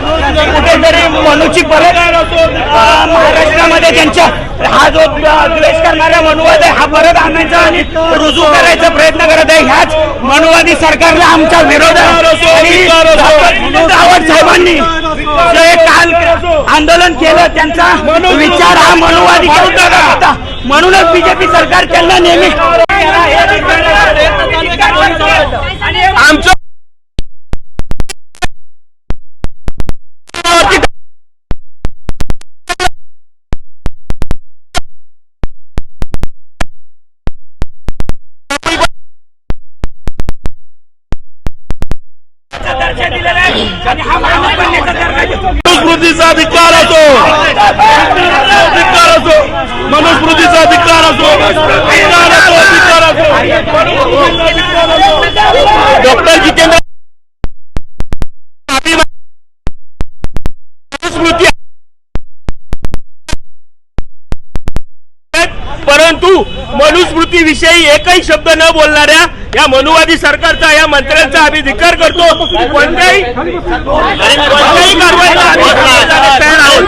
कुठेतरी मनूची परत महाराष्ट्रामध्ये त्यांच्या हा जो द्वेष करणारा मनुवाद आहे हा परत आणायचा आणि रुजू करायचा प्रयत्न करत आहे. ह्याच मनुवादी सरकारला आमच्या विरोधात रावत साहेबांनी जे काल आंदोलन केलं त्यांचा विचार हा मनुवादी होता, म्हणूनच बीजेपी सरकार त्यांना नेहमी आमचं मनुस्मृतीचा अधिकार असो, मनुस्मृतीचा अधिकार असो, डॉक्टर जितेंद्र मनुस्मृती, परंतु मनुस्मृतीविषयी एकही शब्द न बोलणाऱ्या या मनुवादी सरकारचा या मंत्र्यांचा आम्ही धिक्कार करतो. कोणत्याही कारवाईला आम्ही तयार आहोत.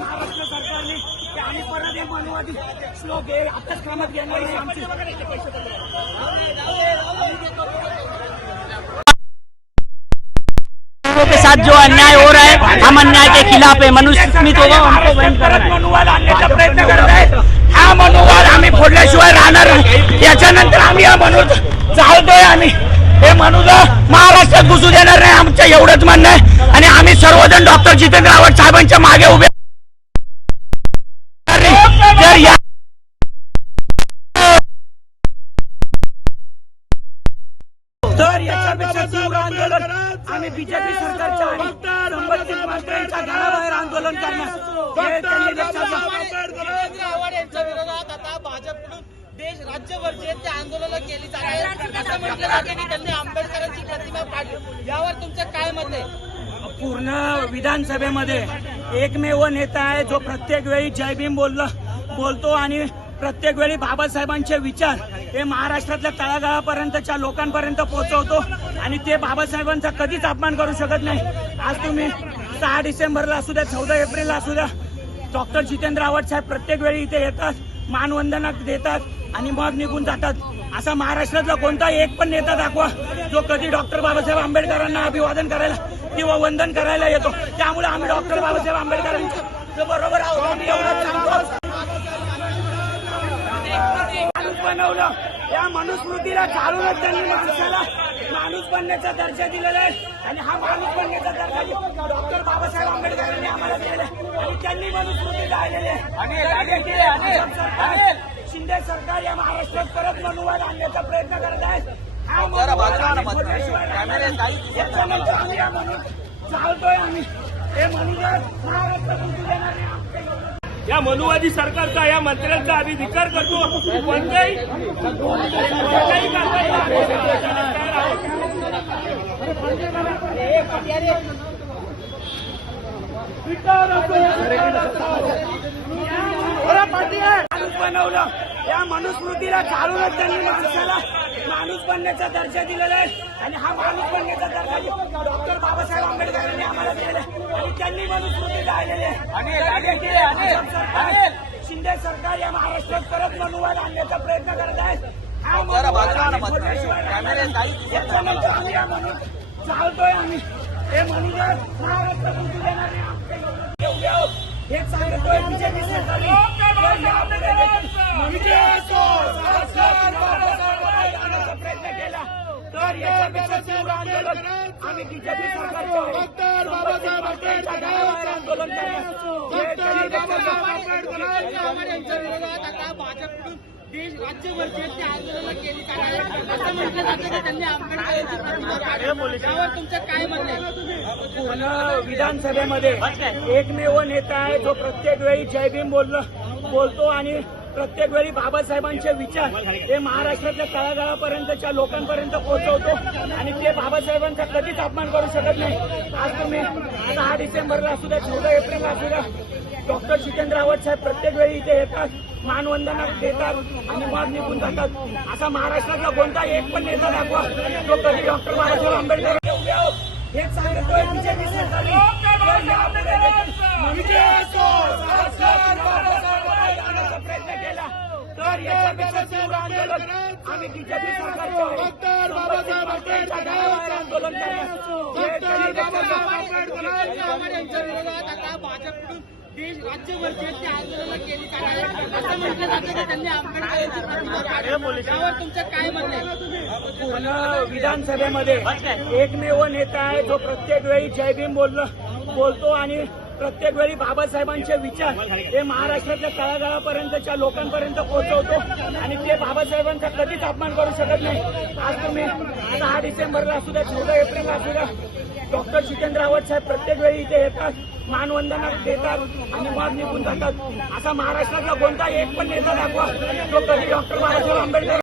महाराष्ट्र सरकारने आणि परत एक मनुवादी श्लोक आहे आताच कामात घेणार आहे आमची के साथ जो अन्याय हो रहा है हम अन्याय के खिलाफ है. मनुस्मृती हमको मनुवाद आणण्याचा प्रयत्न करत आहे. हा मनुवाद आम्ही फोडल्याशिवाय राहणार नाही. याच्यानंतर आम्ही हा मनु चालतोय. आम्ही हे मनुला महाराष्ट्रात घुसू देणार नाही आमचं एवढंच म्हणणं आहे. आणि आम्ही सर्वजण डॉक्टर जितेंद्र रावत साहेबांच्या मागे उभे तर याच्यापेक्षा तीव्र आंदोलन आम्ही बीजेपी सरकारच्या आणि संबंधित मंत्र्यांच्या घराबाहेर आंदोलन करणार. आता भाजपकडून देश राज्यभर जे ते आंदोलन केली जाते असं म्हटलं जाते की त्यांनी आंबेडकरांची प्रतिमा पाडली. यावर तुमचं काय मत आहे? पूर्ण विधानसभेमध्ये एकमेव नेता आहे जो प्रत्येक वेळी जय भीम बोलतो आणि प्रत्येक वेळी बाबासाहेबांचे विचार हे महाराष्ट्रातल्या तळागाळापर्यंतच्या लोकांपर्यंत पोहोचवतो आणि ते बाबासाहेबांचा कधीच अपमान करू शकत नाही. आज तुम्ही 6 डिसेंबरला असू द्या, 14 एप्रिलला असू द्या, डॉक्टर जितेंद्र रावत साहेब प्रत्येक वेळी इथे येतात, मानवंदना देतात आणि मग निघून जातात. असा महाराष्ट्रातला कोणता एक पण नेता दाखवा जो कधी डॉक्टर बाबासाहेब आंबेडकरांना अभिवादन करायला किंवा वंदन करायला येतो. त्यामुळे आम्ही डॉक्टर बाबासाहेब आंबेडकरांच्या बरोबर आहोत. आम्ही एवढंच सांगतो. बनवलं या मनुस्मृतीला चालूनच त्यांनी माणसाला माणूस बनण्याचा दर्जा दिलेला आहे आणि हा माणूस बनण्याचा दर्जा डॉक्टर बाबासाहेब आंबेडकरांनी आम्हाला दिलेला आहे आणि त्यांनी मनुस्मृती गायलेली आहे. शिंदे सरकार या महाराष्ट्रात परत मनुवाद आणण्याचा प्रयत्न करत आहे. याच्यानंतर आम्ही या मनु चालतोय. आम्ही हे मनुवाद महाराष्ट्रात या मनुवादी सरकारचा या मंत्र्यांचा आम्ही धिक्कार करतो. कोणत्याही बनवलं या मनुस्मृतीला चालूनच त्यांनी माणसाला माणूस बनण्याचा दर्जा दिलेला आहे आणि हा माणूस बनण्याचा दर्जा डॉक्टर बाबासाहेब आंबेडकरांनी आम्हाला दिलेला आहे आणि त्यांनी मनुस्मृती गायलेली आहे. शिंदे सरकार या महाराष्ट्रात परत मनुवाद आणण्याचा प्रयत्न करत आहे. याच्यानंतर आम्ही या मनु चालतोय. आम्ही हे म्हणूनच महाराष्ट्र कृती देणार नाही. एवढे आहोत. हे सांगतोय बीजेपी सरकारने. प्रयत्न केला तर याच्यापेक्षा तीव्र आंदोलन आम्ही बीजेपी सरकारचं आंदोलन यांच्या विरोधात आता भाजपकडून देश राज्यभरचे ते आंदोलनं केली जाणार आहे. असं म्हटलं जातं की त्यांनी आंबेडकरांची प्रतिमा काढली. यावर तुमचं काय म्हणणं आहे? पूर्ण विधानसभेमध्ये एकमेव नेता आहे जो प्रत्येक वेळी जय भीम बोलतो आणि प्रत्येक वेळी बाबासाहेबांचे विचार हे महाराष्ट्रातल्या तळागाळापर्यंतच्या लोकांपर्यंत पोहोचवतो आणि ते बाबासाहेबांचा कधीच अपमान करू शकत नाही. आज तुम्ही 6 डिसेंबरला असू द्या, 14 एप्रिलला असू द्या, डॉक्टर जितेंद्र रावत साहेब प्रत्येक वेळी इथे येतात, मानवंदना देतात आणि मग निघून जातात. असा महाराष्ट्रातला कोणता एक पण नेता दाखवा तो कधी डॉक्टर बाबासाहेब आंबेडकर एवढे आहोत. हे सांगतोय बीजेपी सरकारने. प्रयत्न केला तर याच्यापेक्षा तीव्र आंदोलन आम्ही बीजेपी सरकारचं आंदोलन यांच्या विरोधात आता भाजपकडून देश राज्यभरचे ते आंदोलनं केली जाणार आहे. असं म्हटलं जातं की त्यांनी आंबेडकरांची प्रतिमा काढली. यावर तुमचं काय म्हणणं आहे? पूर्ण विधानसभेमध्ये एकमेव नेता आहे जो प्रत्येक वेळी जय भीम बोलतो आणि प्रत्येक वेळी बाबासाहेबांचे विचार हे महाराष्ट्रातल्या तळागाळापर्यंतच्या लोकांपर्यंत पोहोचवतो आणि ते बाबासाहेबांचा कधीच अपमान करू शकत नाही. आज तुम्ही 6 डिसेंबरला असू द्या, 14 एप्रिलला असू द्या, डॉक्टर जितेंद्र रावत साहेब प्रत्येक वेळी इथे येतात, मानवंदना देतात आणि मग निघून जातात. असा महाराष्ट्रातला कोणता एक पण नेता दाखवा तो कधी डॉक्टर बाबासाहेब आंबेडकर